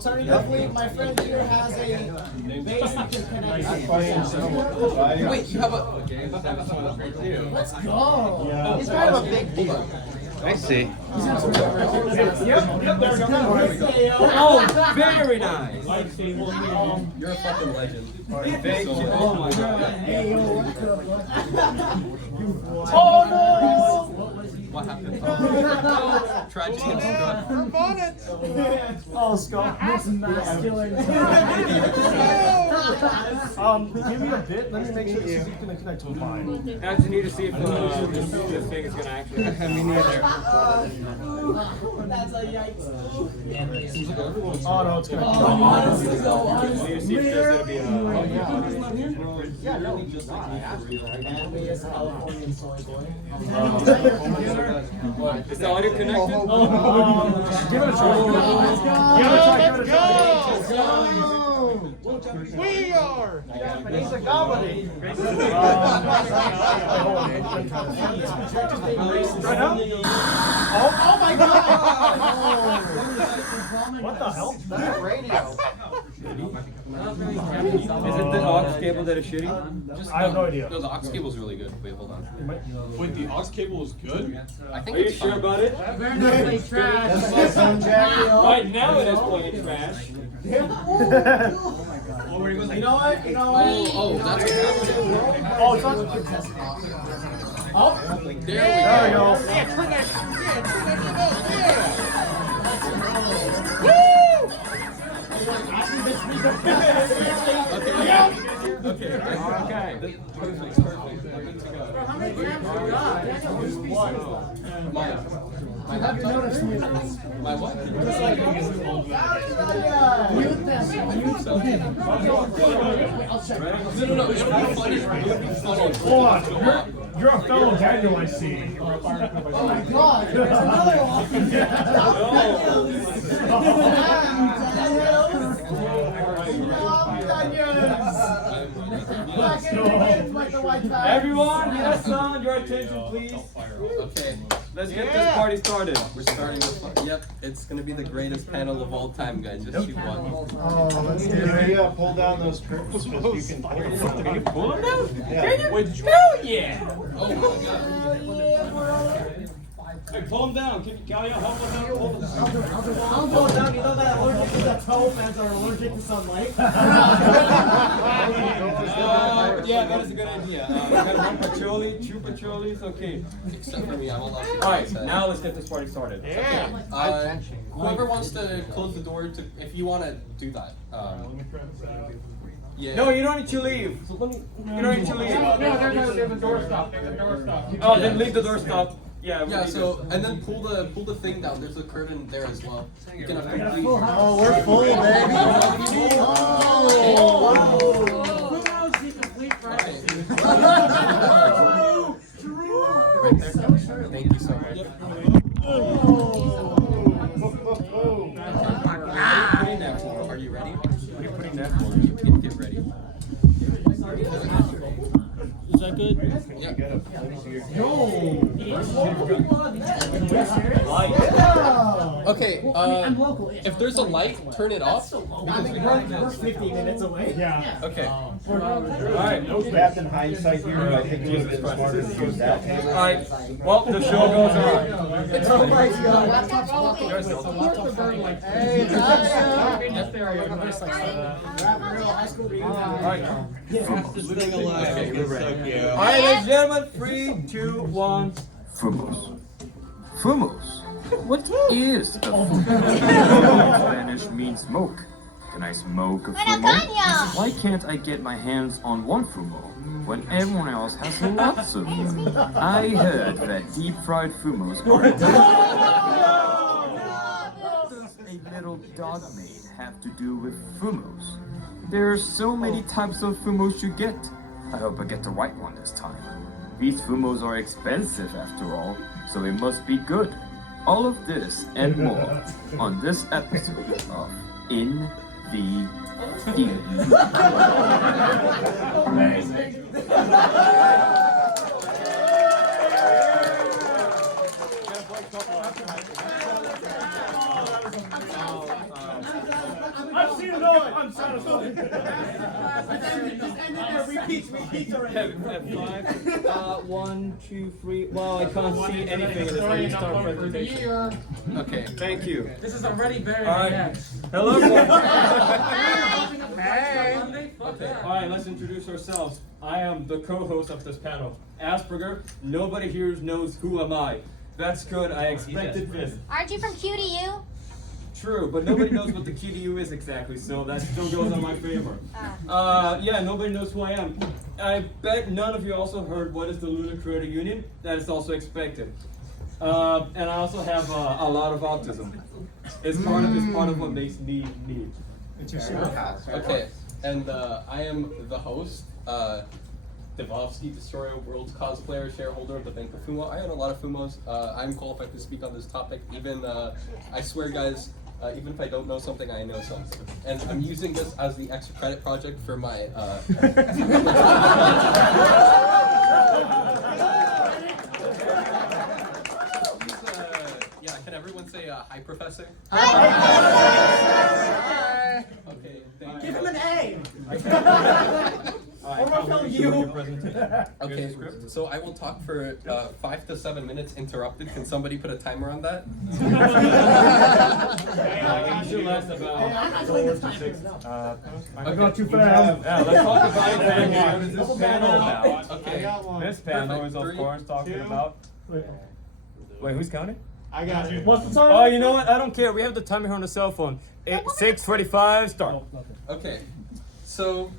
Alternatively, my friend here has a base that can connect. Wait, you have a. Let's go. Yeah. He's kind of a big deal. I see. Yep, there's Oh, very nice. You're a fucking legend. Thank you. Oh my god. Oh no! What happened? Tragedy and struck. Oh, Scott. That's masculine. Give me a bit. Let me make sure this is going to connect to mine. I just need to see if this thing is gonna actually. Me neither. That's a yikes. Oh, no, it's going to Honestly though, I need to see if there's gonna be a. Anime is Californian soy boy. Is the audio connected? Give it a try. Give it a try. We are Japanese comedy. Right now? Oh my god! What the hell? That's radio. Is it the aux cable that is shitty? I have no idea. No, the aux cable's really good. Wait, hold on. Wait, the aux cable is good? I think Are you it's sure fine. about it? Right now it is playing trash. You know what? You know what? Oh, that's what happened. Oh, it's not. Oh, There There we go. Okay. Okay. Perfect. We're good to go. how many grams have you got? My laptop. My what? Mute them. I'll check. No. It would be funny. It would be funny. Hold on. You're a fellow Daniel, I see. Oh my god, there's another one. Everyone, yes, son, your attention, please. Okay. Let's get this party started. We're starting with. Yep. It's gonna be the greatest panel of all time, guys. Just shoot one. Oh, let's do it. Yeah, pull down those curtains because you can Can you pull them down? Yeah. Hell yeah! Oh my god. Hey, pull them down. Can y'all help them out? Hold them. I'll go down. You know that allergic to the toe fans are allergic to sunlight. Yeah, that is a good idea. We got one patchouli, two patchoulis, okay. Except for me, I'm allowed to. Alright, now let's get this party started. Whoever wants to close the door to, if you want to do that. Yeah. No, you don't need to leave. You don't need to leave. No, there's a door stop. There's a door stop. Oh, then leave the door stop. Yeah. Yeah. So and then pull the thing down. There's a curtain there as well. You can have complete. Oh, we're full, baby. Right there. Thank you so much. Are you ready? What are you putting that for? Get ready. Is that good? Yeah. Okay. If there's a light, turn it off. I mean, we're 50 minutes away. Yeah. Okay. Alright. Back in hindsight here, I think it would have been smarter to use that table. Alright. Well, the show goes on. Oh my god. Hey, High school reunion. Alright. Okay, we're ready. Alright, ladies and gentlemen, 3, 2, 1. Fumos. Fumos. What is a fumo? Spanish means smoke. Can I smoke a fumo? Why can't I get my hands on one fumo when everyone else has lots of them? I heard that deep fried fumos are What does a little dog maid have to do with fumos? There are so many types of fumos you get. I hope I get the right one this time. These fumos are expensive after all, so they must be good. All of this and more on this episode of In the Field. Amazing. see the noise. I'm satisfied. Just end it there. Repeats already. F5. 1, 2, 3. Well, I can't see anything in this. Let me start presentation. Okay, thank you. This is already better All right. than next. Hello. Hey. All right, let's introduce ourselves. I am the co-host of this panel. Asperger. Nobody here knows who am I. That's good. I expected this. Aren't you from QDU? True, but nobody knows what the QDU is exactly, so that still goes on my favor. Yeah, nobody knows who I am. I bet none of you also heard what is the Lunar Creator Union. That is also expected. And I also have a lot of autism. It's part of what makes me me. Okay, and I am the host, Devovsky, Destroyer, World's cosplayer, shareholder of the Bank of Fumo. I own a lot of Fumos. I'm qualified to speak on this topic. Even, I swear guys, even if I don't know something, I know something. And I'm using this as the extra credit project for my, yeah, can everyone say hi, Professor? Okay, thank you. Give him an A. Or I'll tell you. Okay, so I will talk for 5 to 7 minutes interrupted. Can somebody put a timer on that? It should last about 4 to 6. I got too fast. Yeah, let's talk about what is this panel about. Okay. This panel Perfect. is of 3, course talking 2. about. Wait, who's counting? I got it. What's the time? Oh, you know what? I don't care. We have the timer here on the cell phone. 6:45. Start. Okay, so,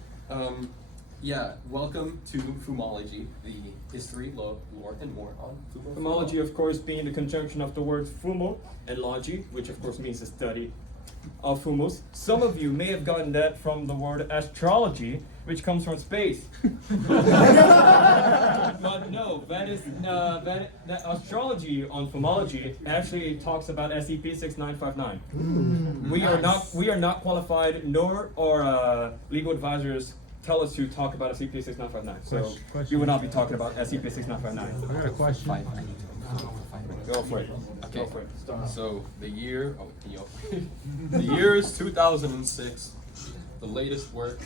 yeah, welcome to Fumology, the history, lore, and more on Fumo. Fumology, of course, being the conjunction of the words fumo and logy, which of course means the study of fumos. Some of you may have gotten that from the word astrology, which comes from space. But no, that astrology on Fumology actually talks about SCP-6959. We are not qualified, nor our legal advisors tell us to talk about SCP-6959. So we will not be talking about SCP-6959. I got a question. Go for it. Okay. Go for it. Start. So the year, the year is 2006. The latest work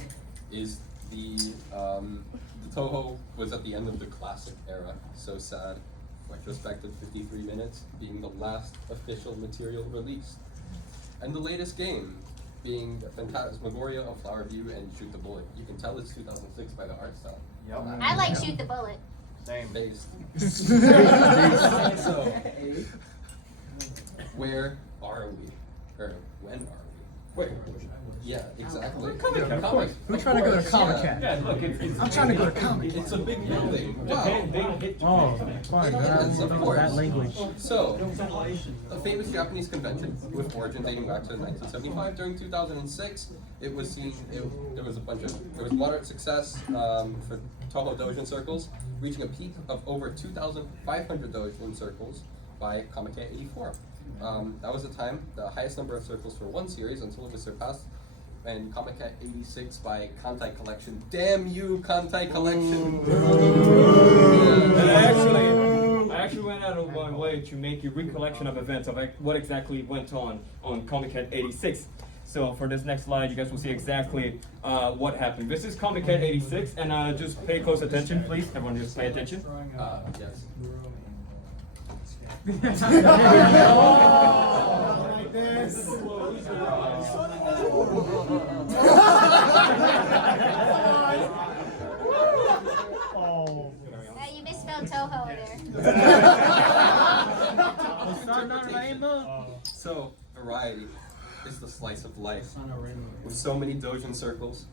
is the Toho was at the end of the classic era. So sad. Retrospective 53 minutes being the last official material released, and the latest game being Phantasmagoria of Flower View and Shoot the Bullet. You can tell it's 2006 by the art style. I like Shoot the Bullet. Same. Based. So, where are we? Or when are we? Wait. Yeah, exactly. We're trying to go to Comic Con. Yeah, look, I'm trying to go to Comic Con. It's a big building. Wow. Oh, fine. Yes, of course. That language. So, a famous Japanese convention with origin dating back to 1975. During 2006, it was seen. There was moderate success for Toho Dojin circles, reaching a peak of over 2,500 Dojin circles by Comic-Con 84. That was the time, the highest number of circles for one series until it was surpassed in Comic-Con 86 by Kantai Collection. Damn you, Kantai Collection! And I actually went out of my way to make a recollection of events of what exactly went on Comic-Con 86. So for this next slide, you guys will see exactly what happened. This is Comic-Con 86, and just pay close attention, please. Everyone just pay attention. Yes. Like this. You misspelled Toho there. So, variety is the slice of life. With so many Dojin circles,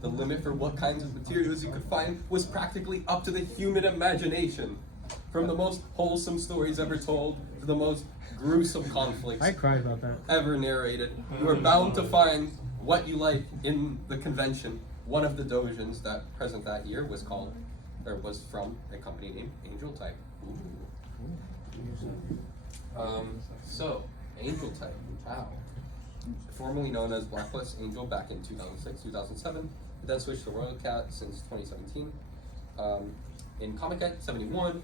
the limit for what kinds of materials you could find was practically up to the human imagination. From the most wholesome stories ever told to the most gruesome conflicts I cried about that. ever narrated, you are bound to find what you like in the convention. One of the Dojins that present that year was from a company named Angel Type. So, Angel Type, wow. Formerly known as Blacklist Angel back in 2006, 2007, it then switched to Royal Cat since 2017. In Comic-Con 71,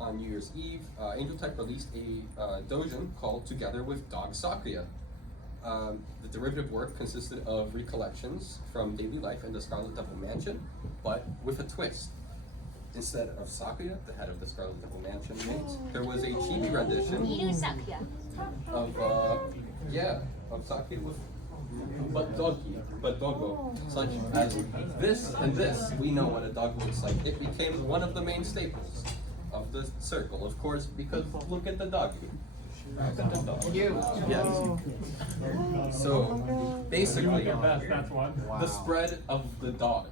on New Year's Eve, Angel Type released a Dojin called Together with Dog Sakuya. The derivative work consisted of recollections from daily life in the Scarlet Devil Mansion, but with a twist. Instead of Sakuya, the head of the Scarlet Devil Mansion, there was a chibi rendition You Sakuya. of Sakuya with but doggo, such as this and this. We know what a dog looks like. It became one of the main staples of the circle, of course, because look at the doggy. Yes. So basically, That's one. the spread of the dog.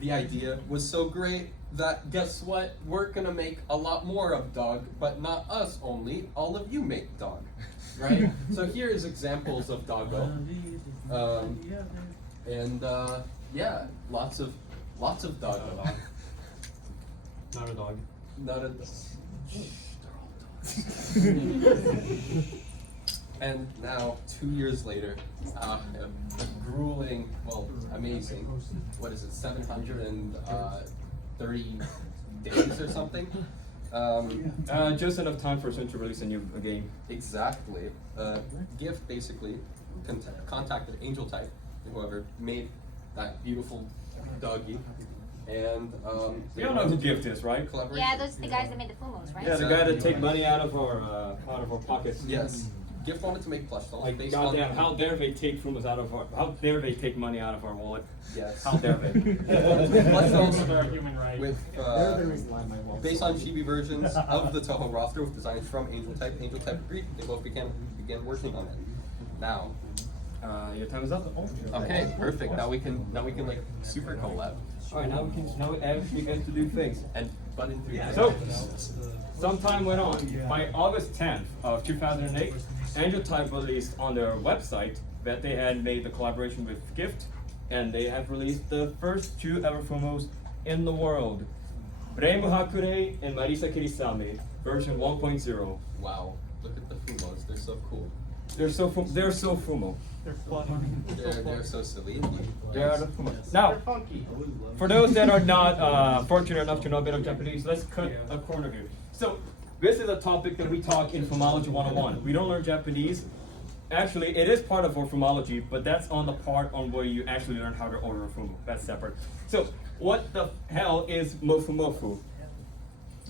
The idea was so great that guess what? We're gonna make a lot more of dog, but not us only. All of you make dog, right? So here is examples of doggo, yeah, lots of doggo. Not a dog. Not a. And now, 2 years later, a grueling, well, amazing, what is it, 730 days or something? Just enough time for Sun to release a new game. Exactly. Gift basically contacted Angel Type, whoever made that beautiful doggy, and We don't know who Gift is, right? collaboration. Yeah, those are the guys that made the Fumos, right? Yeah, the guy that take money out of our pockets. Yes. Gift wanted to make plush dolls Like, based goddamn, on. how dare they take Fumos out of our, how dare they take money out of our wallet? Yes. How dare they? Plush dolls They're human rights. with They're the reason why my wall's based so on big. chibi versions of the Toho roster with designs from Angel Type. Angel Type agreed. They both began working on it. Now, Your time is up. okay, perfect. Now we can like super collab Alright, now we actually get to do things. and button through. So, some time went on. By August 10th of 2008, Angel Type released on their website that they had made the collaboration with Gift, and they have released the first 2 ever Fumos in the world. Reimu Hakure and Marisa Kirisame, version 1.0. Wow, look at the Fumos. They're so cool. They're so Fumo. They're so silly. They are the Fumo. Now, for those that are not fortunate enough to know a bit of Japanese, let's cut a corner here. So, this is a topic that we talk in Fumology 101. We don't learn Japanese. Actually, it is part of our Fumology, but that's on the part on where you actually learn how to order a Fumo. That's separate. So, what the hell is Mofu?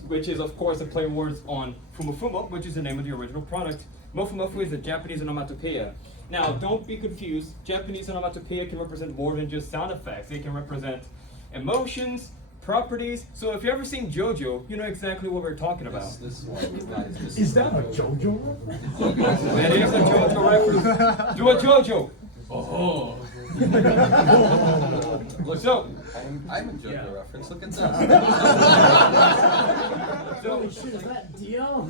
Which is, of course, a play of words on Fumo, which is the name of the original product. Mofu is a Japanese onomatopoeia. Now, don't be confused. Japanese onomatopoeia can represent more than just sound effects. It can represent emotions, properties. So if you've ever seen JoJo, you know exactly what we're talking about. This one, guys. Is that a JoJo reference? That is a JoJo reference. Do a JoJo. Oh. Look, so. I'm a JoJo reference. Look at this. Holy shit, is that Dio?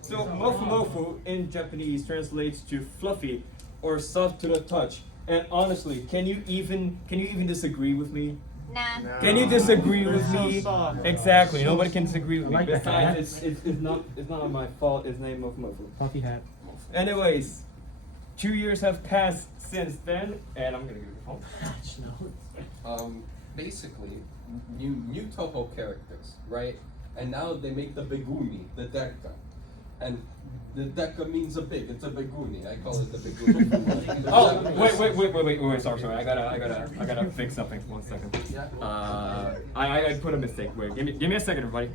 So mofu in Japanese translates to fluffy or soft to the touch. And honestly, can you even disagree with me? Nah. Can you disagree with me? soft. Exactly. Nobody can disagree with me. I like the hat. Besides, it's not my fault. It's named mofu. Puffy hat. Anyways, 2 years have passed since then, and I'm gonna give you the phone. Basically, new Toho characters, right? And now they make the Beguni, the Deka. And the Deka means a big, it's a Beguni. I call it the Beguni. Oh, wait, sorry. I gotta fix something. 1 second. Yeah. I put a mistake. Wait, give me a second, everybody.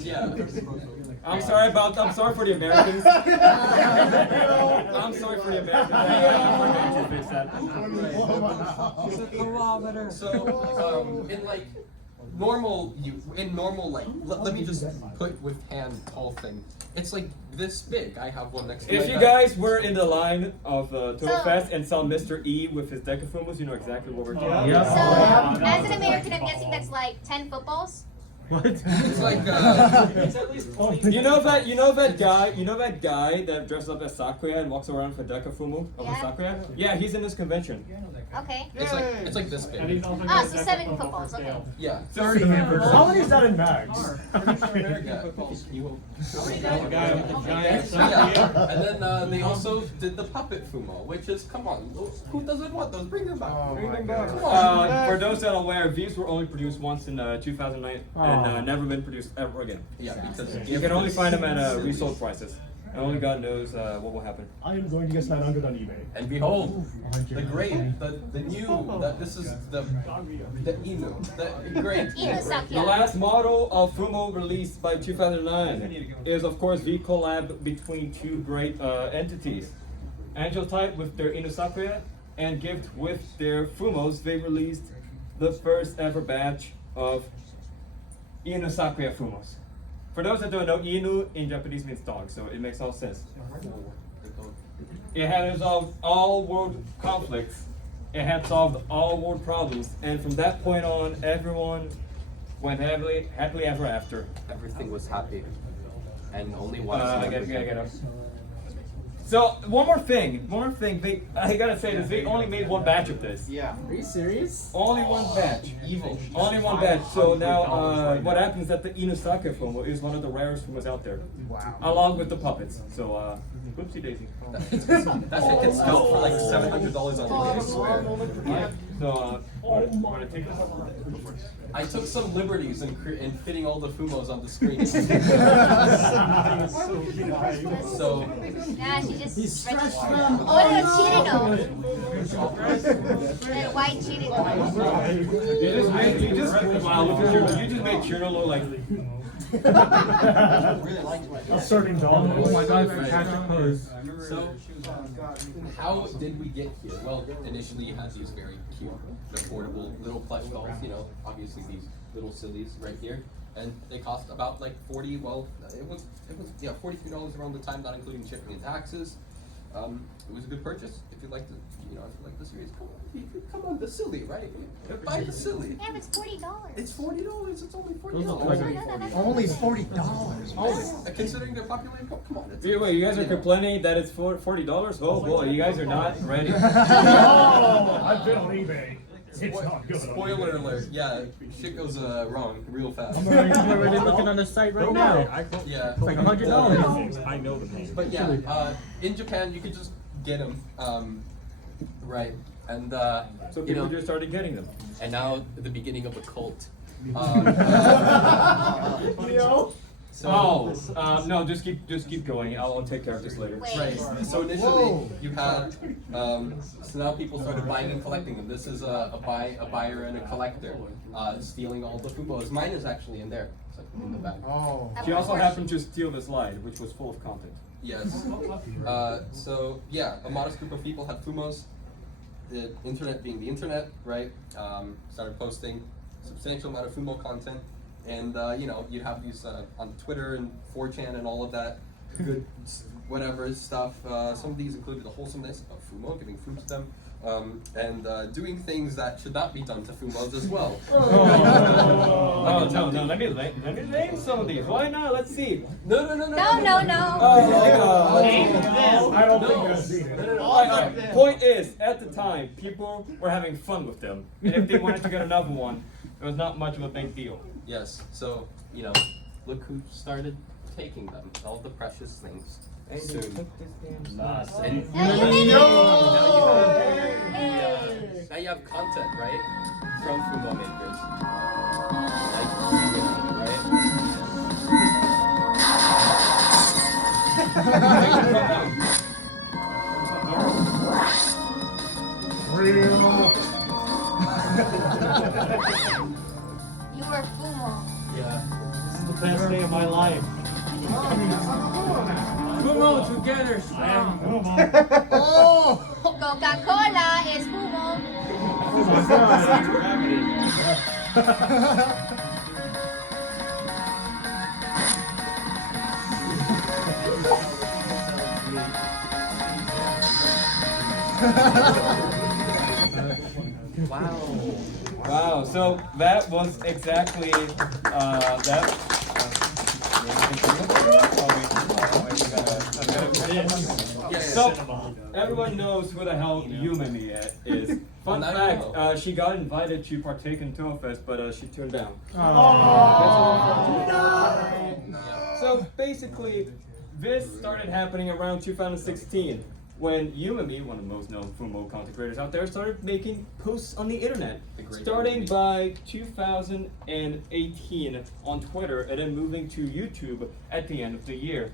Yeah. I'm sorry for the Americans. I'm sorry for the Americans. I forgot to fix that. So, in like normal, let me just put with hand whole thing. It's like this big. I have one next to my If you bed. guys were in the line of Total Fest and saw Mr. E with his Decafumos, you know exactly what we're talking about. So, as an American, I'm guessing that's like 10 footballs. What? It's like It's at least 20. You know that guy that dresses up as Sakuya and walks around with a deck of fumo of Yeah. Sakuya? Yeah, he's in this convention. Okay. it's like this And he's big. also Oh, got a so deck 7 of footballs, okay. Yeah. 30 hamburgers. How many is that in bags? Yeah. You will. The guy with the giant So, yeah. And then they also did the puppet fumo, which is, come on, who doesn't want those? Bring them back. Bring them back. Come on. For those that are aware, these were only produced once in 2009 and never been produced ever again. Yeah, because You can only find them at resold prices. And only God knows what will happen. I am going to get 900 on eBay. And behold, the great, the new, this is the Inu, the great. Inu The Sakya. last model of Fumo released by 2009 is of course the collab between two great entities. Angel Type with their Inusakuya and Gift with their Fumos. They released the first ever batch of Inusakuya Fumos. For those that don't know, Inu in Japanese means dog, so it makes all sense. It had resolved all world conflicts. It had solved all world problems, and from that point on, everyone went happily ever after. Everything was happy. And only one. I get it. So one more thing. I gotta say this. They only made one batch of this. Yeah. Are you serious? Only one batch. Evil. Only one batch. So now, what happens is that the Inusaka Fumo is one of the rarest Fumos out there. Wow. Along with the puppets. So, whoopsie daisy. That shit gets scalped for like $700 on eBay, I swear. So, wanna take this? I took some liberties in fitting all the Fumos on the screen. So, Nah, she just. He stretched them. Oh, little chirino. Little white chirino. You just made Chirno look like. A certain dog. Oh my god, fantastic pose. so how did we get here? Well, initially you had these very cute, affordable little plush dolls, you know, obviously these little sillies right here. And they cost about like 40, well, it was yeah, $43 around the time, not including shipping and taxes. It was a good purchase. If you like the, you know, if you like the series, come on, the silly, right? Buy the silly. Yeah, but it's $40. It's $40. It's only $40. No, no, that's Only $40. Considering the population, come on. It's, Wait, you guys are complaining that it's $40? Oh boy, you guys are not ready. Oh, I've been on eBay. It's not good. Spoiler alert! Yeah, shit goes wrong real fast. I'm already looking on the site right now. Yeah, It's like $100. I know the name. but yeah, in Japan you could just get them, right? And So you people know, just started getting them. and now the beginning of a cult. So, No, just keep going. I'll take care of this later. Wait. right. So initially you had, so now people started buying and collecting them. This is a buyer and a collector, stealing all the Fumos. Mine is actually in there, so in the back. Oh. She also happened to steal the slide, which was full of content. Yes. So yeah, a modest group of people had Fumos. The internet being the internet, right? Started posting substantial amount of Fumo content, and you know, you have these on Twitter and 4chan and all of that good whatever stuff. Some of these included the wholesomeness of Fumo, giving food to them, and doing things that should not be done to Fumos as well. Oh no! Let me name some of these. Why not? Let's see. No. Oh, I don't think I've seen it. Alright, point is, at the time, people were having fun with them, and if they wanted to get another one, it was not much of a big deal. Yes. So you know, look who started taking them. All the precious things. Soon. And Now now you have content, right? From Fumo makers. You are Fumo. Yeah. This is the best day of my life. Fumo together. Coca-Cola is Fumo. Wow. Wow, so that was exactly that. So everyone knows who the hell Yumemi is. Fun fact, she got invited to partake in Toefest, but she turned down. So basically, this started happening around 2016 when Yumemi, one of the most known Fumo content creators out there, started making posts on the internet. Starting by 2018 on Twitter and then moving to YouTube at the end of the year.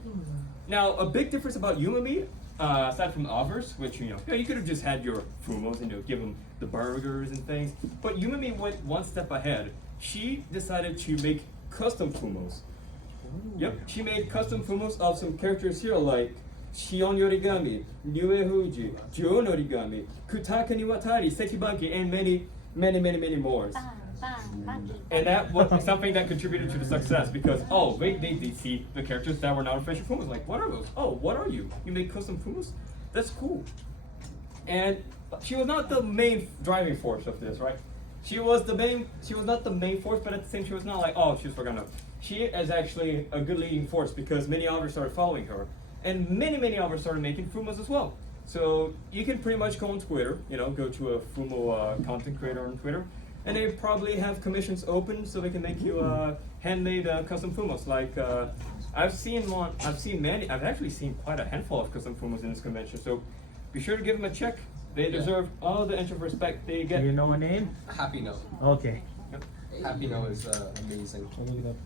Now, a big difference about Yumemi, aside from others, which you could have just had your Fumos and give them the burgers and things, but Yumemi went one step ahead. She decided to make custom Fumos. Yep, she made custom Fumos of some characters here like Shion Yorigami, Ryue Fuji, Juon Origami, Kutaka Niwatari, Sekibanki, and many more. And that was something that contributed to the success because, they see the characters that were not official Fumos. Like, what are those? Oh, what are you? You make custom Fumos? That's cool. And she was not the main driving force of this, right? She was not the main force, but at the same time, she was not like, she's forgotten. She is actually a good leading force because many others started following her. And many others started making Fumos as well. So you can pretty much go on Twitter, go to a Fumo content creator on Twitter, and they probably have commissions open so they can make you handmade custom Fumos. Like I've actually seen quite a handful of custom Fumos in this convention. So be sure to give them a check. They deserve all the inch of respect they get. Do you know a name? Happy Note. Okay. Happy Note is amazing.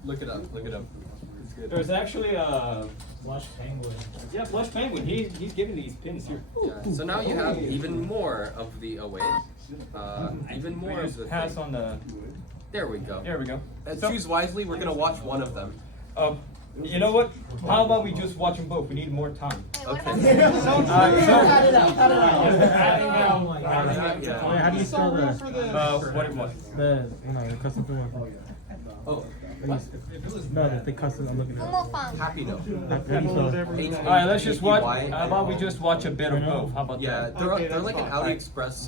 Look it up. It's good. There's actually a Plush penguin. Yeah, Plush Penguin. He's giving these pins here. Yeah. So now you have even more of the even more of the pass thing. on the. There we go. There we go. Choose wisely. We're gonna watch one of them. You know what? How about we just watch them both? We need more time. Okay. Cut it out. How do you spell the What? the custom Fumo? Oh. No, the custom I'm looking at. Fumo fun. Happy Note. How do you spell it? Alright, let's just watch. How about we just watch a bit of both? How about Yeah, that? they're like an AliExpress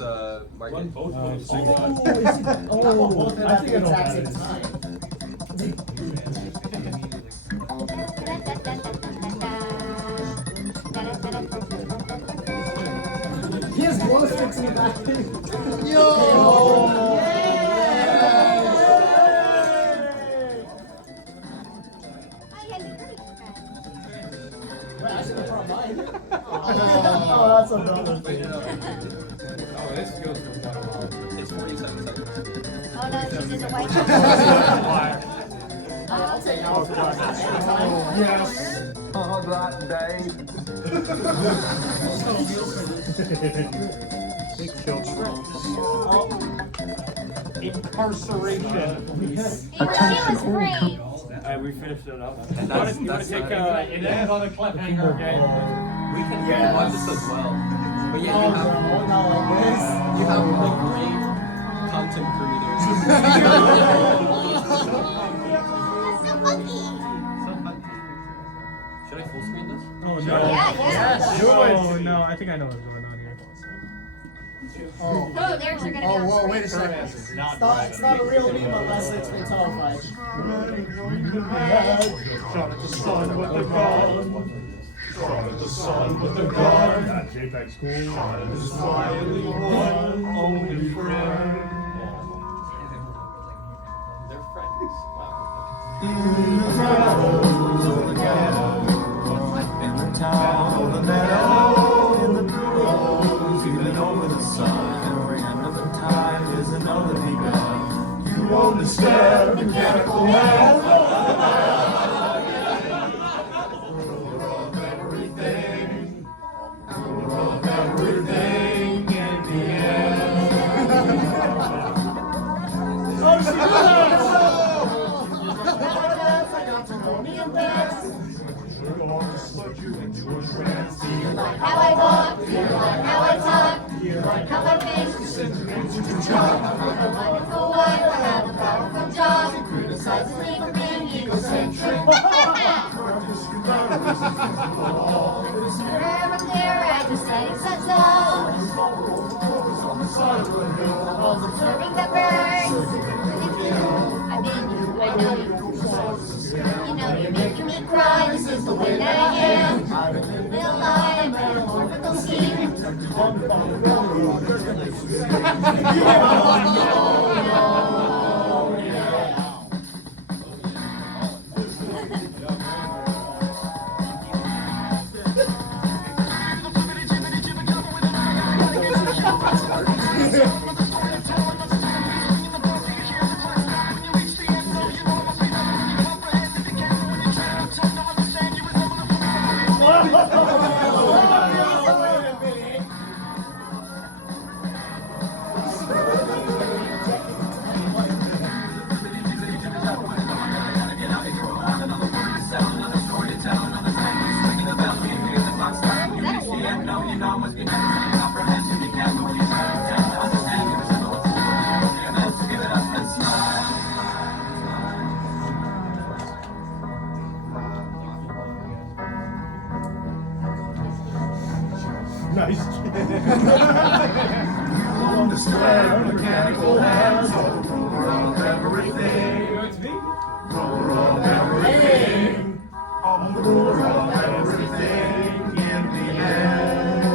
market. I think at the exact same time. He has glow sticks in the back. Yo! Wait, I should have brought mine. Oh, that's another thing. This goes for quite a while. It's 47 seconds. Oh no, she's in the white I'll take Alice anytime. Yes. Oh, that day. Incarceration. She was framed. Alright, we finished it up. You want to take It ends on a cliffhanger. We can watch this as well. But yeah, Oh, no, not like this. you have like great content creators. That's so funky. Should I full screen this? Oh no. Yeah. Oh no, I think I know what's going on here. Oh. Oh, theirs are gonna be on Whoa, screen. wait a second. It's not a real meme unless it's been televised. Shot at the sun with the gun. Shot at the sun with the gun. JPEG school. Shot at the smiley one, only friend. They're friends. Wow. In the town, on the meadow, in the groves, even over the sun. Every end of the time is another begun. You only stare, mechanical man. Everything in the end. Oh, she does! I got to know me and Max. We're going to sludge you into a trance. How I walk, how I talk, how I think. A wonderful wife, I have a powerful job. Criticizes me for being egocentric. Here and there, I just say that's all. Observing the birds. I've been you, I know you. You know you're making me cry. This is the way that I am. Little lie and metamorphical scheme. Nice. On the square, mechanical hands, roller of everything. Roller of everything. On the roller of everything in the end.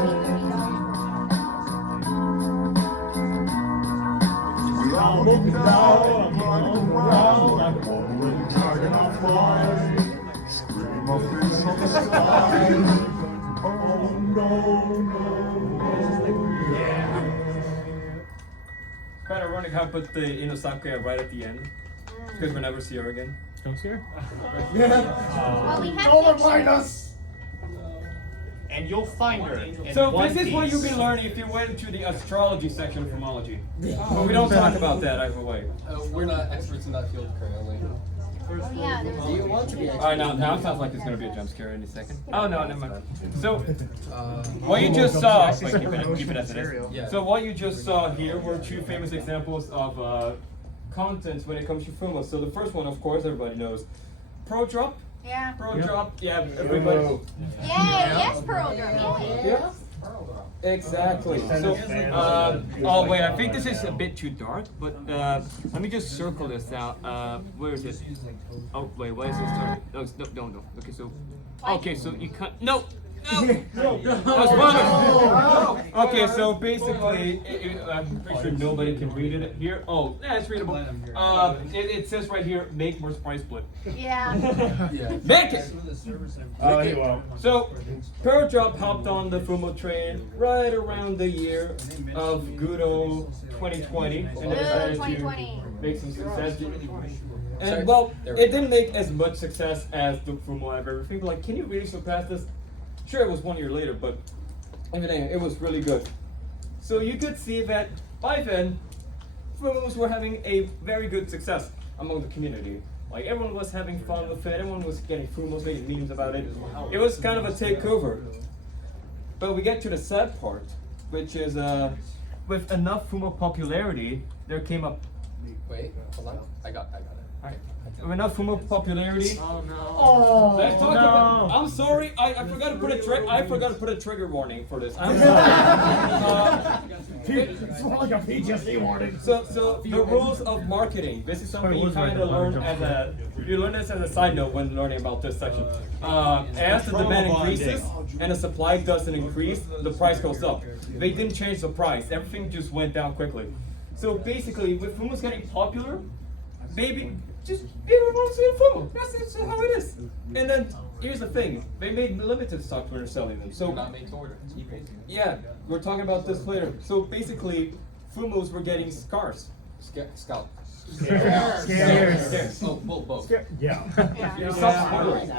We're all looking down, I'm running around, I'm rolling, dragging on fire. Scream of fish from the sky. Oh no, no, yeah. Quite ironic how I put the Inosaka right at the end. Because we'll never see her again. Don't see her? Well, we have Don't pictures. remind us! And you'll find her. In So one this is what piece. you'll be learning if you went into the astrology section of Fumology. But we don't talk about that either way. We're not experts in that field currently. Oh, yeah, there's Do you want to be Alright, now it sounds like there's gonna be a jump scare any second. Oh no, never mind. So what you just saw, like, keep it as it is. Yeah. So what you just saw here were two famous examples of contents when it comes to Fumos. So the first one, of course, everybody knows. Pro drop. Yeah. Pro drop. Yeah, everybody. Yay, yes, Pearl Drum. Yay. Yeah. Exactly. So, oh wait, I think this is a bit too dark, but let me just circle this out. Where is it? Oh wait, why is this dark? No. Okay, so, you can't. No. That's wrong. Okay, so basically, I'm pretty sure nobody can read it here. Oh, yeah, it's readable. It says right here, make more price split. Yeah. Make it. He won't. So, Pearl Drop hopped on the Fumo train right around the year of good old 2020, and they decided to 2020. make some success. And well, it didn't make as much success as the Fumo ever. People were like, can you really surpass this? Sure, it was 1 year later, but everything, it was really good. So you could see that by then, Fumos were having a very good success among the community. Like, everyone was having fun with it, everyone was getting Fumos, making memes about it. It was kind of a takeover. But we get to the sad part, which is, with enough Fumo popularity, there came up. Wait, hold on. I got it. Alright. With enough Fumo popularity. Oh no. Oh, Let's talk about. I'm sorry. I forgot to put a trigger warning for this. I'm sorry. it's more like a PTSD warning. So the rules of marketing. This is something you kind of learn you learn this as a side note when learning about this section. As the demand increases and the supply doesn't increase, the price goes up. They didn't change the price. Everything just went down quickly. So basically, with Fumos getting popular, everyone wants to get Fumo. That's how it is. And then here's the thing: they made limited stock when they're selling them. So Not made to order. yeah, we're talking about this later. So basically, Fumos were getting scarce. Scalp. Scares. Oh, both. Yeah. Stop spoiling.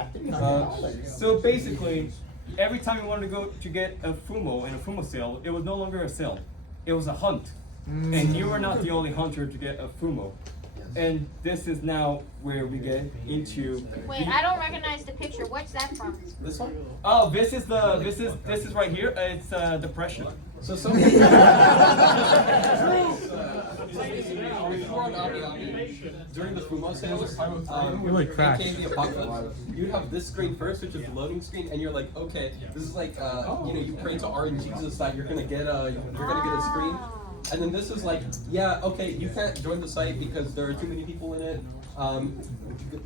So basically, every time you wanted to go to get a Fumo in a Fumo sale, it was no longer a sale. It was a hunt. And you were not the only hunter to get a Fumo. And this is now where we get into. Wait, I don't recognize the picture. What's that from? This one? Oh, this is right here. It's depression. So during the Fumo sales, Really cracked. aka the apocalypse, you'd have this screen first, which is the loading screen, and you're like, okay, this is like, you pray to RNGesus that you're gonna get a screen. And then this is like, yeah, okay, you can't join the site because there are too many people in it.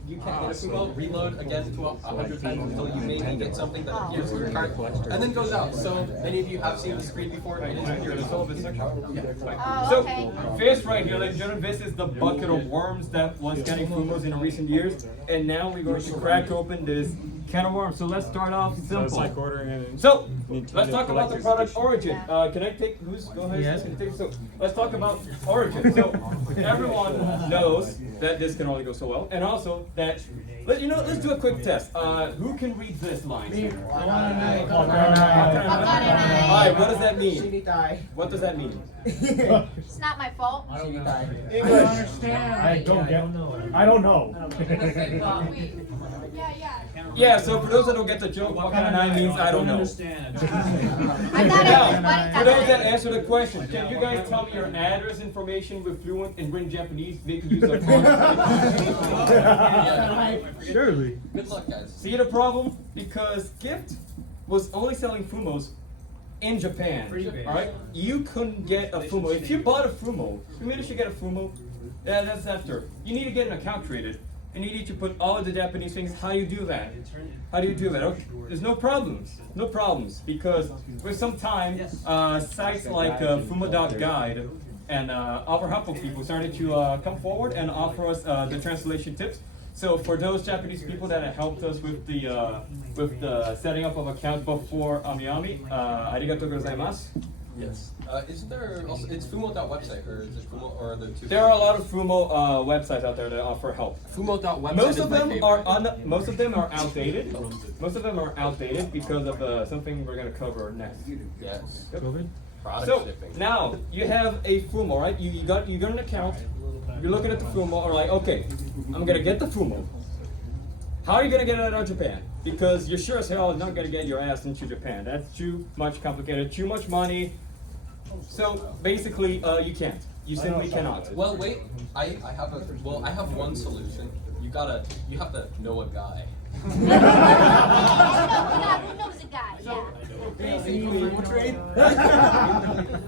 You can't get a fumo, reload again to 100 times until you maybe get something that appears in your cart, and then goes out. So many of you have seen the screen before. It is here to solve this section. So, this right here, ladies and gentlemen, this is the bucket of worms that was getting fumos in recent years, and now we're going to crack open this can of worms. So let's start off simple. It's like ordering it. So, let's talk about the product origin. Can I take, go ahead? Yes. So, let's talk about origin. So, everyone knows that this can only go so well, and also that, let's do a quick test. Who can read this line? Alright, what does that mean? What does that mean? It's not my fault. English. I don't know. Yeah, so for those that don't get the joke, what kind of nine means, I don't know. I thought Now, for those that it answer the question, can you guys tell me your address information with fluent and written Japanese, making use of font? Surely. Good luck, guys. See the problem? Because Gift was only selling Fumos in Japan. Alright? You couldn't get a Fumo. If you bought a Fumo, you mean you should get a Fumo? Yeah, that's after. You need to get an account created. And you need to put all of the Japanese things. How do you do that? How do you do that? Okay. There's no problems. No problems. Because with some time, sites like Fumo.guide and other helpful people started to come forward and offer us the translation tips. So for those Japanese people that have helped us with the setting up of accounts before Amiyami, arigatou gozaimasu. Yes. Is there also, it's fumo.website, or is it Fumo, or are there two? There are a lot of Fumo websites out there that offer help. Fumo.website Most is of my them favorite. are most of them are outdated. Most of them are outdated because of something we're going to cover next. Yes. COVID? Product So shipping. now you have a Fumo, right? You got an account. You're looking at the Fumo, and like, okay, I'm gonna get the Fumo. How are you gonna get it out of Japan? Because you're sure as hell not gonna get your ass into Japan. That's too much complicated, too much money. So basically, you can't. You simply cannot. Well, wait. I have one solution. You have to know a guy. Who knows a guy? Yeah.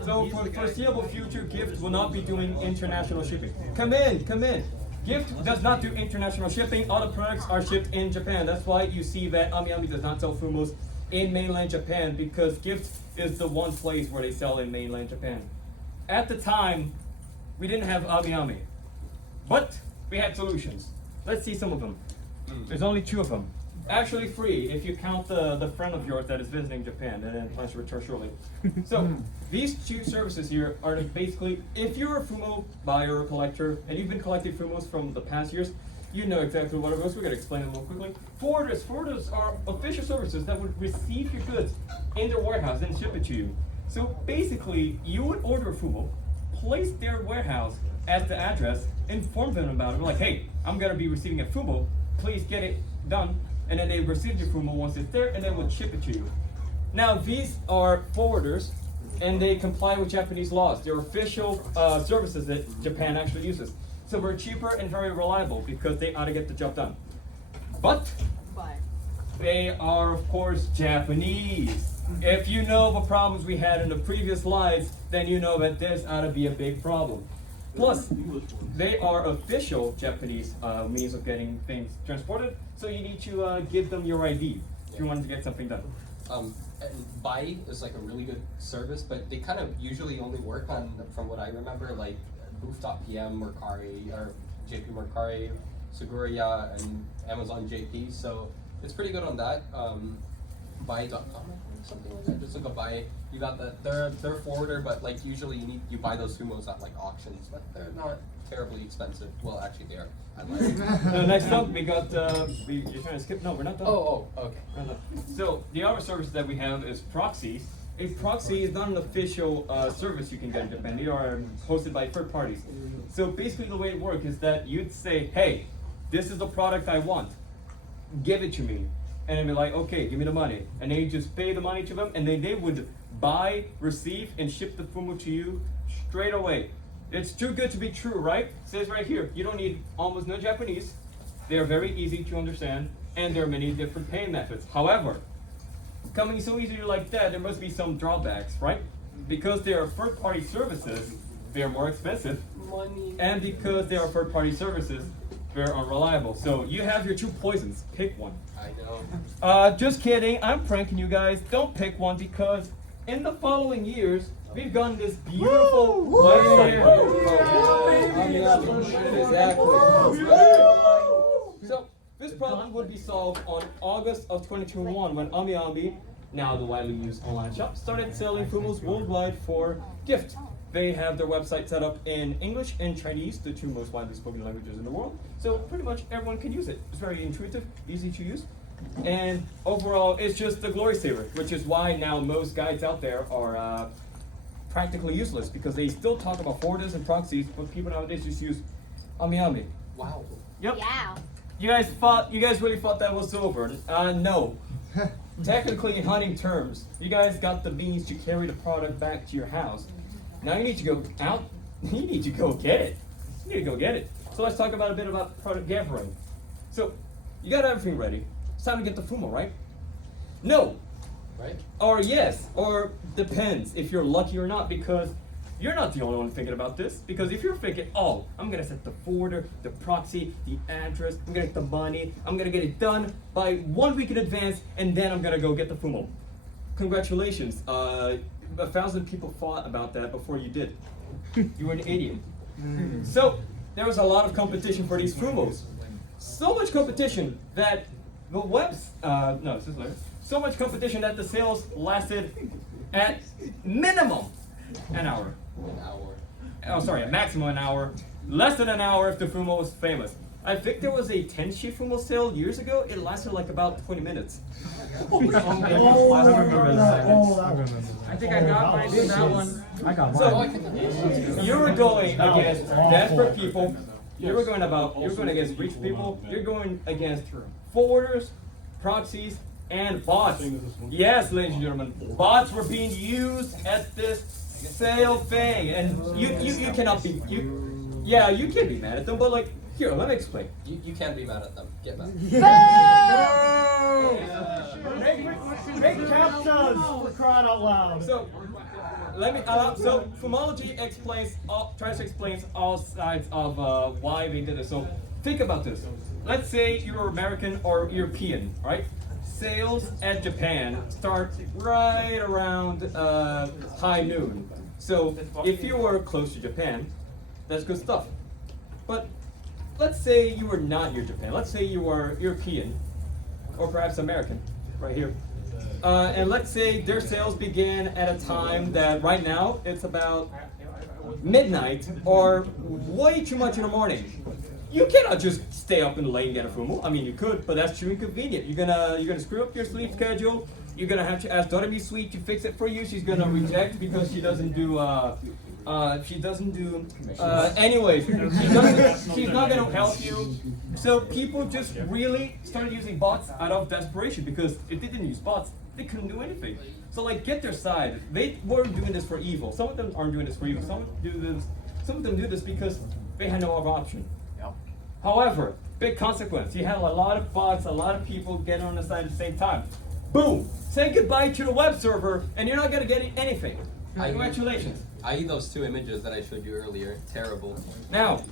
So for the foreseeable future, Gift will not be doing international shipping. Come in. Gift does not do international shipping. All the products are shipped in Japan. That's why you see that Amiyami does not sell Fumos in mainland Japan, because Gift is the one place where they sell in mainland Japan. At the time, we didn't have Amiyami, but we had solutions. Let's see some of them. There's only 2 of them. Actually 3 if you count the friend of yours that is visiting Japan and then plans to return shortly. So these 2 services here are basically, if you're a Fumo buyer or collector and you've been collecting Fumos from the past years, you know exactly what it is. We're going to explain them real quickly. Forwarders are official services that would receive your goods in their warehouse and ship it to you. So basically, you would order a Fumo, place their warehouse as the address, inform them about it. We're like, hey, I'm going to be receiving a Fumo, please get it done. And then they receive your Fumo once it's there, and then we'll ship it to you. Now, these are forwarders, and they comply with Japanese laws. They're official services that Japan actually uses. So we're cheaper and very reliable because they ought to get the job done. But they are, of course, Japanese. If you know the problems we had in the previous slides, then you know that this ought to be a big problem. Plus, they are official Japanese means of getting things transported, so you need to give them your ID if you want to get something done. And Bai is like a really good service, but they kind of usually only work on, from what I remember, like Booth.pm, Mercari, or JP Mercari, Seguraya, and Amazon JP. So it's pretty good on that. Buy.com, something like that. Just look at Buy. You got that. They're forwarder, but like usually you buy those Fumos at like auctions, but they're not terribly expensive. Well, actually they are. Next up, we got. You're trying to skip? No, we're not done. Oh, okay. So the other service that we have is proxies. A proxy is not an official service you can get in Japan. They are hosted by third parties. So basically, the way it works is that you'd say, "Hey, this is the product I want. Give it to me." And they'd be like, okay, give me the money. And then you just pay the money to them, and then they would buy, receive, and ship the Fumo to you straight away. It's too good to be true, right? It says right here, you don't need almost no Japanese. They are very easy to understand, and there are many different paying methods. However, coming so easily like that, there must be some drawbacks, right? Because they are third-party services, they are more expensive, Money. and because they are third-party services, they're unreliable. So you have your two poisons. Pick one. I know. Just kidding. I'm pranking you guys. Don't pick one because in the following years, we've gotten this beautiful website. So this problem would be solved on August of 2021 when AmiAmi, now the widely used online shop, started selling Fumos worldwide for gift. They have their website set up in English and Chinese, the two most widely spoken languages in the world. So pretty much everyone can use it. It's very intuitive, easy to use. And overall, it's just the glory saver, which is why now most guides out there are practically useless because they still talk about forwarders and proxies, but people nowadays just use AmiAmi. Wow. Yep. Yeah. You guys really thought that was over? No. Technically, in hunting terms, you guys got the means to carry the product back to your house. Now you need to go out. You need to go get it. You need to go get it. So let's talk about a bit about product gathering. So you got everything ready. It's time to get the fumo, right? No. Right? Or yes. Or depends if you're lucky or not, because you're not the only one thinking about this. Because if you're thinking, oh, I'm gonna set the forwarder, the proxy, the address, I'm gonna get the money, I'm gonna get it done by 1 week in advance, and then I'm gonna go get the fumo. Congratulations. 1,000 people thought about that before you did. You were an idiot. So there was a lot of competition for these fumos. So much competition that the so much competition that the sales lasted at minimum an hour. An hour. Oh, sorry, a maximum an hour. Less than an hour if the fumo was famous. I think there was a 10-sheet fumo sale years ago. It lasted like about 20 minutes. I remember that. I think I got mine in that one. I got So you were going against desperate people. You were going against rich people. You're going against forwarders, proxies, and bots. Yes, ladies and gentlemen, bots were being used at this sale thing, and you cannot be yeah, you can be mad at them, but like here, let me explain. You can be mad at them. Get mad. Make captchas for crying out loud. So so Fumology tries to explain all sides of why they did it. So think about this. Let's say you're American or European, right? Sales at Japan start right around high noon. So if you were close to Japan, that's good stuff. But let's say you were not near Japan. Let's say you were European or perhaps American, right here. And let's say their sales began at a time that right now it's about midnight or way too much in the morning. You cannot just stay up in the lane and get a fumo. I mean, you could, but that's too inconvenient. You're gonna screw up your sleep schedule. You're gonna have to ask Doremi Sweet to fix it for you. She's gonna reject because she doesn't do. Anyways, she's not gonna help you. So people just really started using bots out of desperation because if they didn't use bots, they couldn't do anything. So like, get their side. They weren't doing this for evil. Some of them aren't doing this for evil. Some of them do this because they had no other option. However, big consequence. You had a lot of bots, a lot of people getting on the side at the same time. Boom! Say goodbye to the web server, and you're not gonna get anything. Congratulations. I.e. those two images that I showed you earlier. Terrible. Now,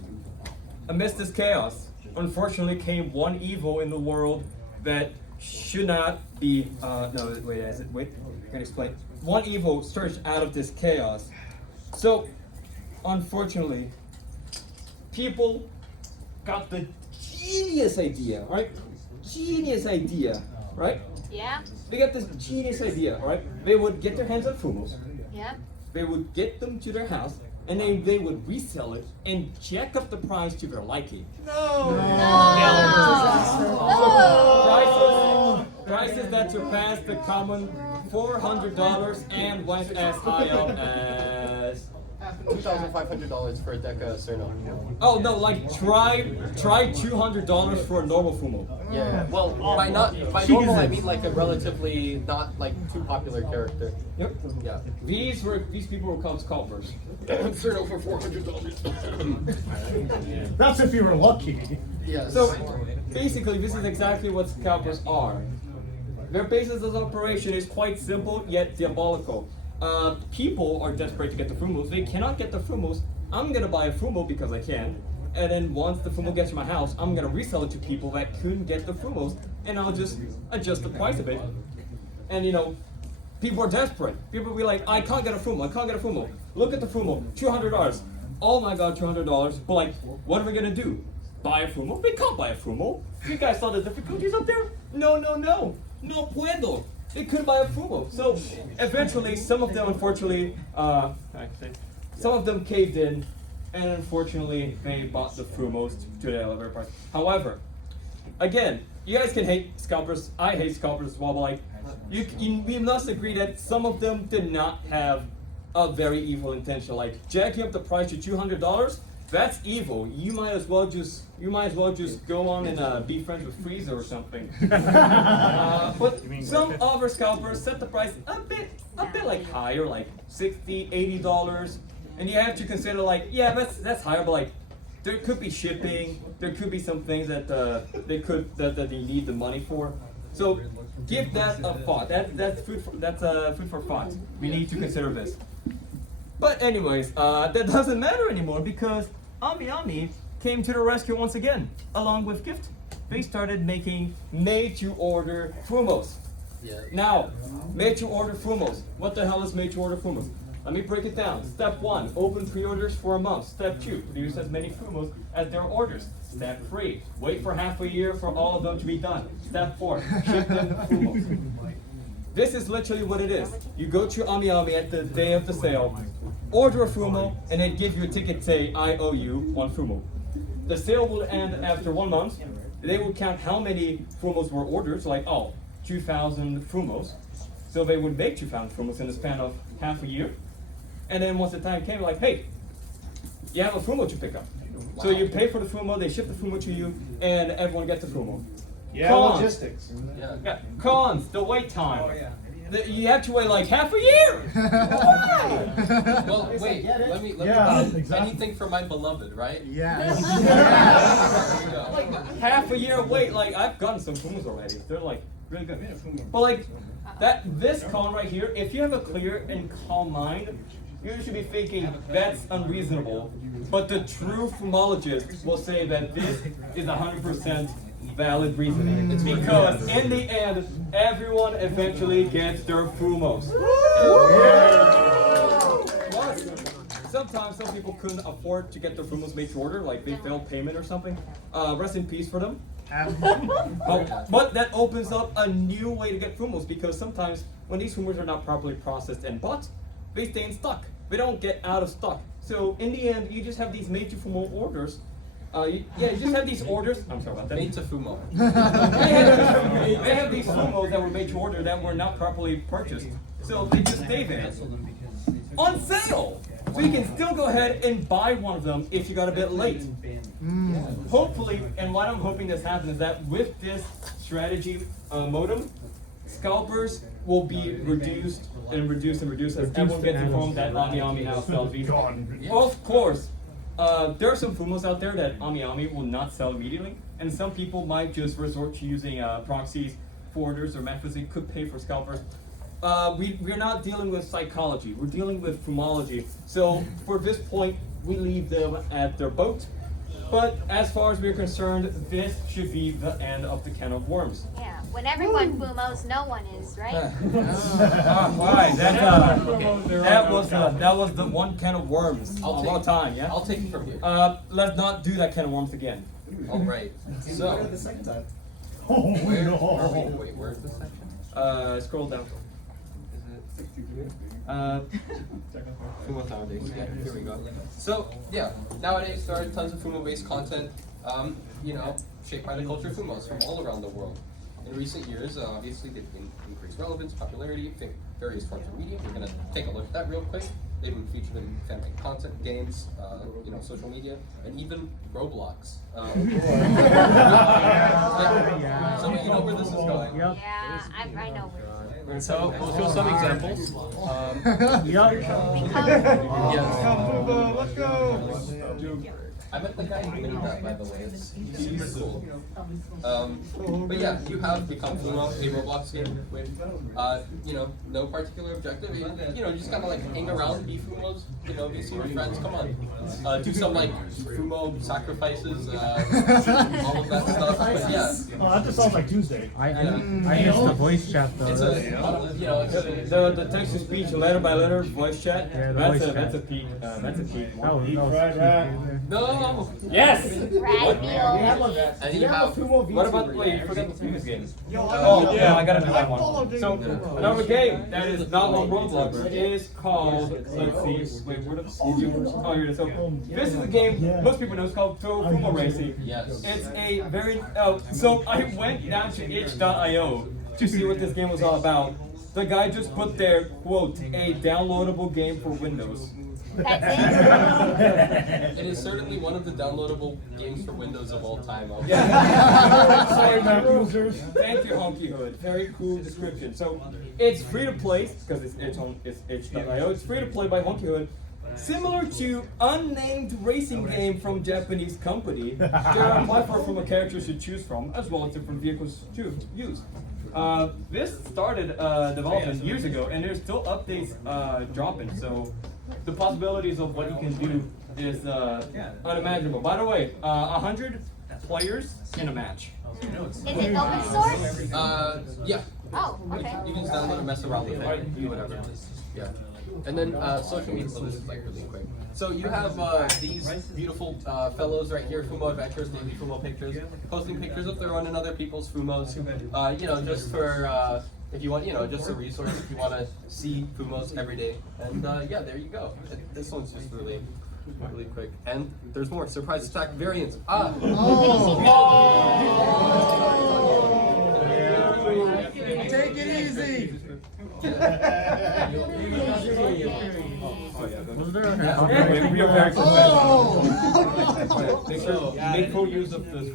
amidst this chaos, unfortunately came one evil in the world that should not be, I can explain. One evil surged out of this chaos. So, unfortunately, people got the genius idea, right? Genius idea, right? Yeah. They got this genius idea, right? They would get their hands on fumos. Yeah. They would get them to their house, and then they would resell it and jack up the price to their liking. Prices that surpassed the common $400 and went as high up as $2,500 for a Deca Cerno. oh no, like try $200 for a normal fumo. Yeah. Well, by normal I mean like a relatively not like too popular character. Yep. Yeah. These people were called scalpers. Cerno for $400. That's if you were lucky. Yes. So basically, this is exactly what scalpers are. Their basis of operation is quite simple yet diabolical. People are desperate to get the fumos. They cannot get the fumos I'm gonna buy a Fumo because I can, and then once the Fumo gets to my house, I'm gonna resell it to people that couldn't get the Fumos, and I'll just adjust the price a bit. And you know, people are desperate. People will be like, I can't get a Fumo, I can't get a Fumo. Look at the Fumo, $200. Oh my god, $200. But like, what are we gonna do? Buy a Fumo? We can't buy a Fumo. You guys saw the difficulties up there? No, no, no. No puedo. They couldn't buy a Fumo. So eventually, some of them, unfortunately, some of them caved in, and unfortunately, they bought the Fumos to the elevator price. However, again, you guys can hate scalpers. I hate scalpers as well, but like, we must agree that some of them did not have a very evil intention. Like jacking up the price to $200, that's evil. You might as well just go on and be friends with Frieza or something. But some other scalpers set the price a bit like higher, like $60, $80, and you have to consider like, yeah, that's higher, but like there could be shipping, there could be some things that that they need the money for. So give that a thought. That's food for thought. We need to consider this. But anyways, that doesn't matter anymore because Ami came to the rescue once again, along with Gift. They started making made-to-order Fumos. Yeah. Now, made-to-order Fumos. What the hell is made-to-order Fumos? Let me break it down. Step 1, open pre-orders for a month. Step 2, produce as many Fumos as there are orders. Step 3, wait for half a year for all of them to be done. Step 4, ship them the Fumos. This is literally what it is. You go to Ami at the day of the sale, order a Fumo, and they give you a ticket, say, I owe you 1 Fumo. The sale will end after 1 month. They will count how many Fumos were ordered, so like, 2,000 Fumos. So they would make 2,000 Fumos in the span of half a year. And then once the time came, like, hey, you have a Fumo to pick up. Wow. So you pay for the Fumo, they ship the Fumo to you, and everyone gets the Fumo. Yeah, Cons. logistics. Yeah. Cons, the wait time. Oh, yeah. You have to wait like half a year. Why? Well, wait. Let me. Exactly. Anything for my beloved, right? Yeah. Like half a year wait. Like I've gotten some Fumos already. They're like really good. But like this con right here, if you have a clear and calm mind, you should be thinking that's unreasonable. But the true Fumologist will say that this is 100% valid reasoning. Because in the end, everyone eventually gets their Fumos. Plus, sometimes some people couldn't afford to get their Fumos made to order, like they failed payment or something. Rest in peace for them. But that opens up a new way to get Fumos because sometimes when these Fumos are not properly processed and bought, they stay in stock. They don't get out of stock. So in the end, you just have these made to Fumo orders. You just have these orders. I'm sorry about that. Made to Fumo. They have these Fumos that were made to order that were not properly purchased. So they just stay there. On sale! So you can still go ahead and buy one of them if you got a bit late. Hopefully, and what I'm hoping this happens is that with this strategy modem, scalpers will be reduced and reduced as everyone gets informed that Ami now sells these. Of course, there are some Fumos out there that Ami will not sell immediately, and some people might just resort to using proxies, forwarders, or methods they could pay for scalpers. We're not dealing with psychology, we're dealing with Fumology. So for this point, we leave them at their boat. But as far as we're concerned, this should be the end of the can of worms. Yeah, when everyone Fumos, no one is, right? Alright, that was the one can of worms of all time, yeah? I'll take it from here. Let's not do that can of worms again. All right. So, the second time. where's the section? Scroll down. Fumo nowadays. Yeah, here we go. So yeah, nowadays there are tons of Fumo-based content. Shaped by the culture of Fumos from all around the world. In recent years, obviously they've increased relevance, popularity, various forms of media. We're gonna take a look at that real quick. They've been featured in fan-made content, games, social media, and even Roblox. So you know where this is going. Yeah, I know where. So we'll show some examples. Yep. Yes. Let's go. I met the guy who made that, by the way. He's super cool. But yeah, you have become Fumo, a Roblox game with, no particular objective. You just kind of like hang around, be Fumos, be super friends. Come on, do some like Fumo sacrifices, all of that stuff. But yeah, Oh, that just sounds like Tuesday. I missed the voice chat though. it's The text to speech, letter by letter, voice chat. Yeah, the that's voice a chat. peak. That's a peak. That was Fried rat. no. Yes. Rad meal. And you have What about wait? You forgot the previous game. Oh yeah, I gotta do that one. So another game that is not on Roblox is called. Let's see. Wait, where the? Oh, here it is. So this is a game most people know. It's called Fumo Racing. Yes. It's a very. So I went down to itch.io to see what this game was all about. The guy just put there, quote, a downloadable game for Windows. That's It is certainly one of the downloadable games for Windows of all time. Yeah. Sorry, Mac users. Thank you, Honky Hood. Very cool description. So it's free to play because it's itch.io. It's free to play by Honky Hood. Similar to unnamed racing game from Japanese company, there are platforms from a character to choose from, as well as different vehicles to use. This started development years ago, and there's still updates dropping. So the possibilities of what you can do is unimaginable. By the way, 100 players in a match. Is it open source? Yeah. Oh, okay. You can just download and mess around with it, do whatever. Yeah. And then social media, so this is like really quick. So you have these beautiful fellows right here, Fumo Adventures, daily Fumo pictures, posting pictures of their own and other people's Fumos, just for, if you want, just a resource if you want to see Fumos every day. And yeah, there you go. This one's just really quick. And there's more surprise attack variants. Take it easy. Was there a We are very So, make full use of this.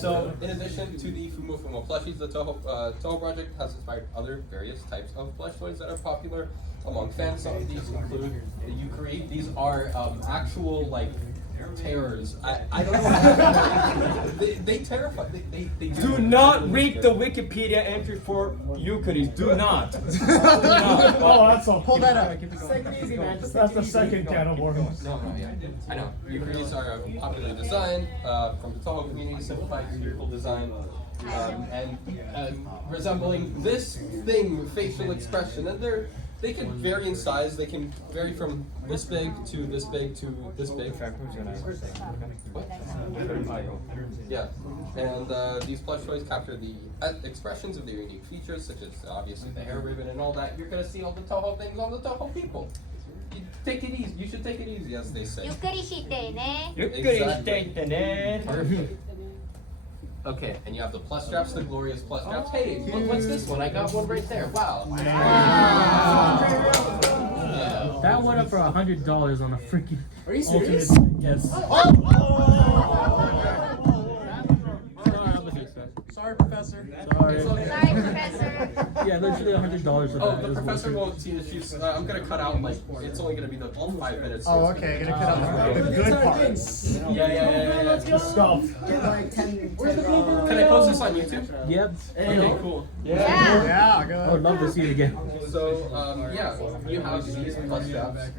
So, in addition to the Fumo plushies, the Toho project has inspired other various types of plush toys that are popular among fans. Some of these include the Ukraine. These are actual terrors. I don't know. they terrify. They Do not read the Wikipedia entry for Euclides. Do not. Oh, that's a Hold that up. Take it easy, man. Just That's take the it easy. second can of worms. No, yeah, I know. Ukrainians are popularly designed from the Toho community, simplified beautiful design, and resembling this thing with facial expression. And they can vary in size. They can vary from this big to this big to this big. What? Yeah, and these plush toys capture the expressions of their unique features, such as obviously the hair ribbon and all that. You're gonna see all the Toho things on the Toho people. Take it easy. You should take it easy, as they say. ゆっくりしてね。 Perfect. Okay, and you have the plus straps, the glorious plus straps. Hey, look, what's this one? I got one right there. Wow. Yeah. That went up for $100 on a freaking. Are you serious? Yes. Sorry, Professor. Sorry. Sorry, Professor. Yeah, literally $100 for that. Oh, It the was professor bullshit. won't see the sheets. I'm gonna cut out it's only gonna be the 5 minutes. Oh, okay. Gonna cut out the good parts. Yeah. Stuff. Can I post this on YouTube? Yep. Okay, cool. Yeah. Yeah, I good. would love to see it again. So, yeah, you have these plus straps.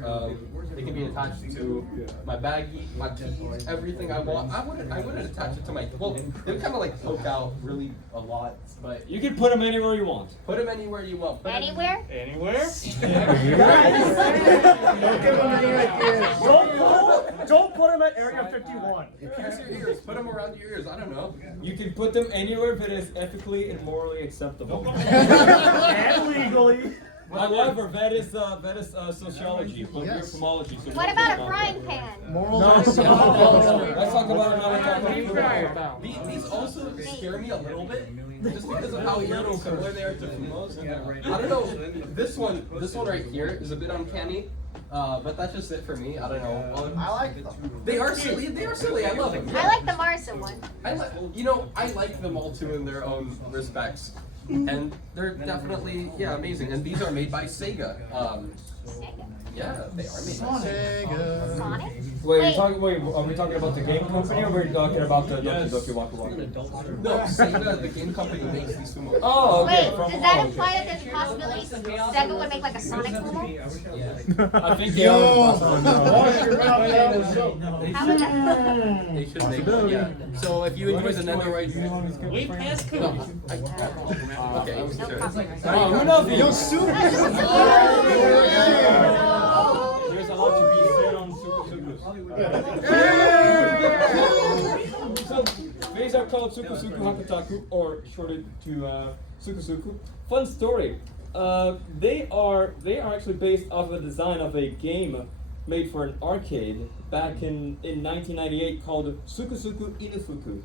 They can be attached to my baggie, my keys, everything I want. I wouldn't attach it to my, well, they kind of poke out really a lot, but You can put them anywhere you want. put them anywhere you want. Put 'em- Anywhere? Anywhere? Don't put him at Area 51. Pierce your ears, put them around your ears, I don't know. You can put them anywhere if it is ethically and morally acceptable. And legally. However, that is sociology, but we're Fumology. So What about a frying pan? Moral No. Let's talk about another topic. These also scare me a little bit, just because of how eerily similar they are to Fumos. I don't know, this one right here is a bit uncanny, but that's just it for me, I don't know. I like them. They are silly, I love them. I like the Marson one. I like them all too in their own respects. And they're definitely, amazing. And these are made by Sega. Yeah, they are made. Sonic? Wait, are we talking about the game company or are we talking about the Doki Doki Waka Waka? No, Sega, the game company, makes these Fumos. Oh, okay. Wait, does that imply that there's a possibility Sega would make like a Sonic Fumo? I think they Yo! are. Wash your mouth out with soap. How would that? They should make one, yeah. So if you enjoy the netherite, We passed no, Cookie. okay, No sure. copyright. Oh, who knows? Yo, soup! There's a lot to be said on Suku. So these are called Suku Hakutaku, or shorted to Suku. Fun story. They are actually based off of a design of a game made for an arcade back in 1998 called Suku Inufuku,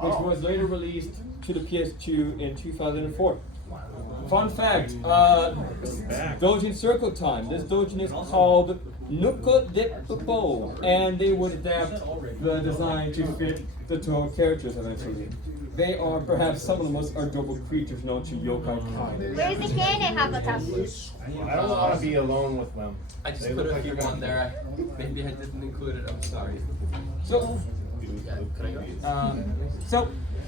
which was later released to the PS2 in 2004. Fun fact, Dojin Circle Time. This Dojin is called Nuko Deppo, and they would adapt the design to fit the Toho characters eventually. They are perhaps some of the most adorable creatures known to yokai kind. Where's the cannon, Hakutaku? I don't want to be alone with them. I just put a few on there. Maybe I didn't include it, I'm sorry. So,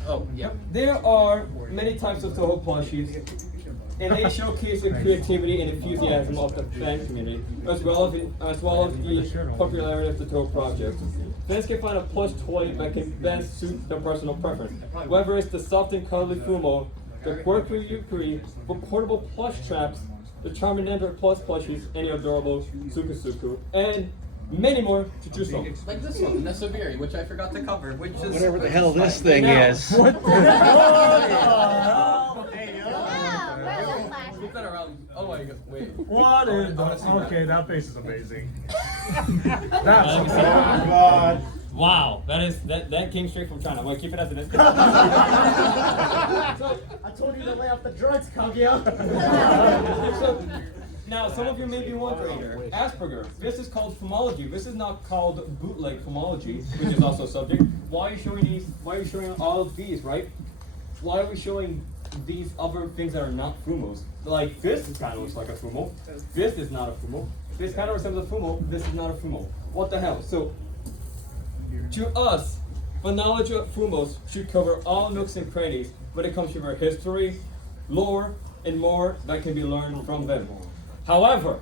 Oh, yeah. there are many types of Toho plushies, and they showcase the creativity and enthusiasm of the fan community, as well as the popularity of the Toho project. Fans can find a plush toy that can best suit their personal preference, whether it's the soft and cuddly Fumo, the quirky Yukari, the portable plush traps, the charming Nender Plus plushies, and the adorable Suku, and many more to choose from. Like this one, the Nesaviri, which I forgot to cover, which is... Whatever the hell this thing Now, is. Wow, where's the flash? Move that around. Oh my god, wait. What is I wanna see that. Okay, that face is amazing. Oh God. Wow, that came straight from China. I'm gonna keep it as it is. I told you to lay off the drugs, Kaguya. So, now, some of you may be wondering, Asperger, this is called Fumology. This is not called bootleg Fumology, which is also a subject. Why are you showing these? Why are you showing all of these, right? Why are we showing these other things that are not Fumos? Like, this kind of looks like a Fumo. This is not a Fumo. This kind of resembles a Fumo. This is not a Fumo. What the hell? So, to us, the knowledge of Fumos should cover all nooks and crannies when it comes to their history, lore, and more that can be learned from them. However,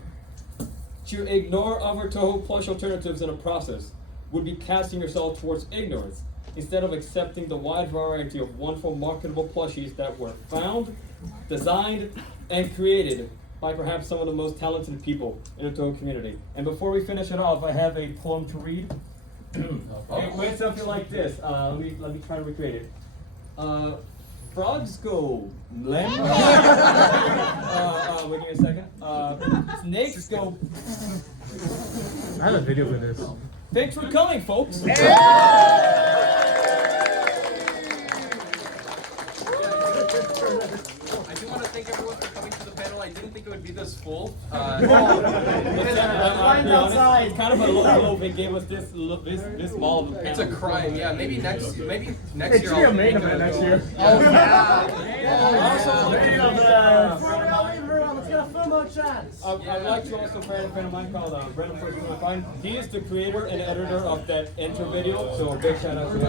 to ignore other Toho plush alternatives in the process would be casting yourself towards ignorance, instead of accepting the wide variety of wonderful marketable plushies that were found, designed, and created by perhaps some of the most talented people in the Toho community. And before we finish it off, I have a poem to read. It went something like this. Let me try to recreate it. Frogs go lemon. Wait a second. Snakes go. I have a video for this. Thanks for coming, folks. I do want to thank everyone for coming to the panel. I didn't think it would be this full. It's kind of a low. They gave us this small of a It's a panel. crime, yeah. Maybe next year. It I'll should be a main make event it next a year. Before Also, we all leave her on, let's get a Fumo chat. I'd like to also friend a friend of mine called Brendan First. He is the creator and editor of that intro video, so a big shout out to him.